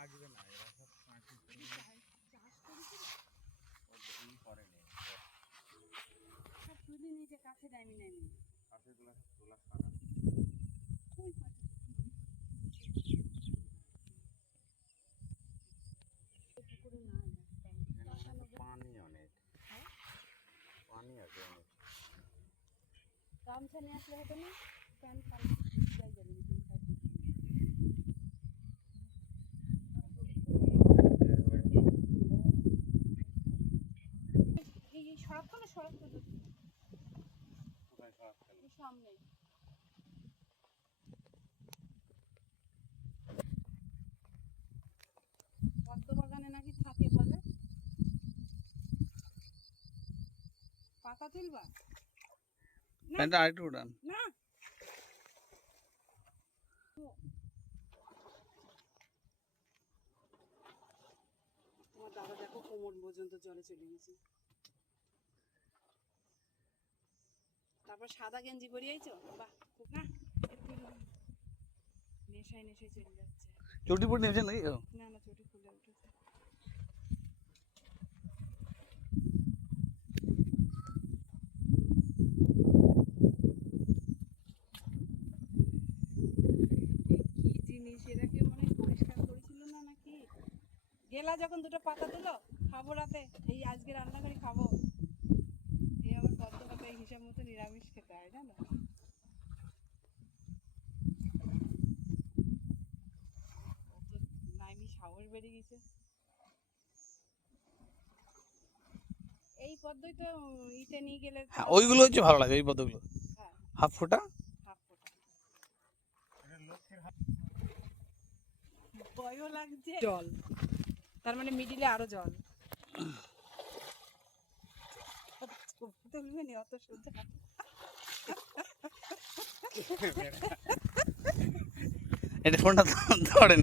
লাগবে না, এরা সব কাঁচি করেনি, সব তুলে নিয়ে কাছে দামি নামি কাঁচিগুলো সব তোলা সারা। পানি অনেক, পানি আছে অনেক। গামছা নিয়ে আসলে হতো না, প্যান্ট যাই যাবে। এই সড়ক তো না, সড়ক তো সামনে পদ্ম বাগানে নাকি থাকে বলে। পাতা তুলবা প্যান্টটা আরেকটু উঠান না, তোমার দাদা দেখো কোমর পর্যন্ত জলে চলে গেছে। তারপর সাদা গেঞ্জি পরিয়েছো, বাহ খুব না, নেশায় নেশায় চলে যাচ্ছে। চটি পরে নিয়েছেন নাকি? না না, চটি খুলে উঠেছে। কি জিনিস, এরা কি মনে পরিষ্কার করেছিল না নাকি? গেলা যখন দুটো পাতা দিলো, খাবো রাতে, এই আজকে রান্না করে খাবো। এই আমার পদ্ম পাতা এই হিসাব মতো নিরামিষ খেতে হয় জানো। নাইমি সাহস বেড়ে গেছে। এই পদ্মই তো ইতে নিয়ে গেলে, হ্যাঁ ওইগুলো হচ্ছে ভালো লাগে, ওই পদ্মগুলো হ্যাঁ হাফ ফোটা। হাফ ফোটা ভয়ও লাগছে, জল তার মানে মিডিলে আরো জল। তুলবে নি অত সোজা। এটা ফোনটা ধরেন।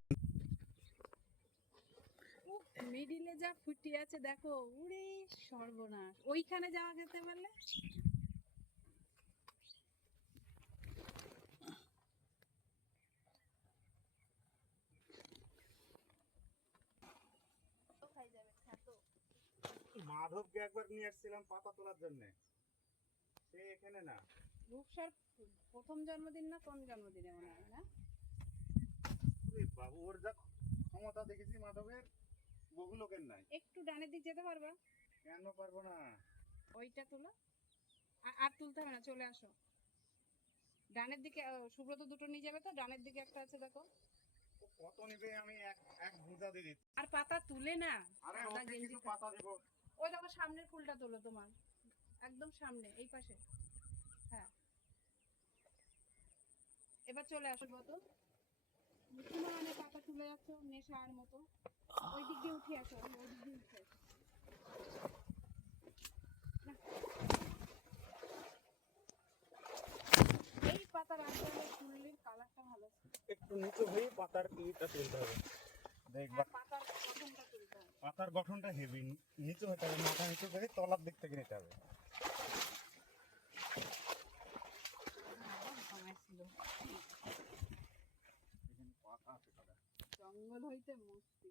মিডিলে যা ফুটি আছে দেখো, উড়ে সর্বনাশ। ওইখানে যাওয়া যেতে পারলে। মাধবকে একবার নিয়ে আসছিলাম পাতা তোলার জন্য, সে এখানে না। রূপসার প্রথম জন্মদিন না কোন জন্মদিনে মনে হয় না? বাবু ওর যা ক্ষমতা দেখেছি মাধবের, বহু লোকের নাই। একটু ডানের দিক যেতে পারবা? কেন পারবো না? ওইটা তোলো, আর তুলতে হবে না, চলে আসো ডানের দিকে। সুব্রত দুটো নিয়ে যাবে তো, ডানের দিকে একটা আছে দেখো। কত নিবে? আমি এক এক ভুজা দিয়ে দিচ্ছি। আর পাতা তুলে না, আরে ওকে কিছু পাতা দেব। ওই দেখো সামনের ফুলটা তোলো, তোমার একদম সামনে এই পাশে। হ্যাঁ এবার চলে আসো কত মানে পাতা তুলে যাচ্ছ নেশার মতো। ওই দিক দিয়ে উঠে আসো, ওই দিক দিয়ে উঠে আসো। এই পাতার আসলে ফুলের কালারটা ভালো, একটু নিচু হয়ে পাতার ইটা তুলতে হবে। দেখবা পাতার গঠনটা তুলতে হবে। পাতার গঠনটা হেভি, নিচু হতে হবে, মাথা নিচু করে তলার দিক থেকে নিতে হবে। জঙ্গল হইতে মুক্তি।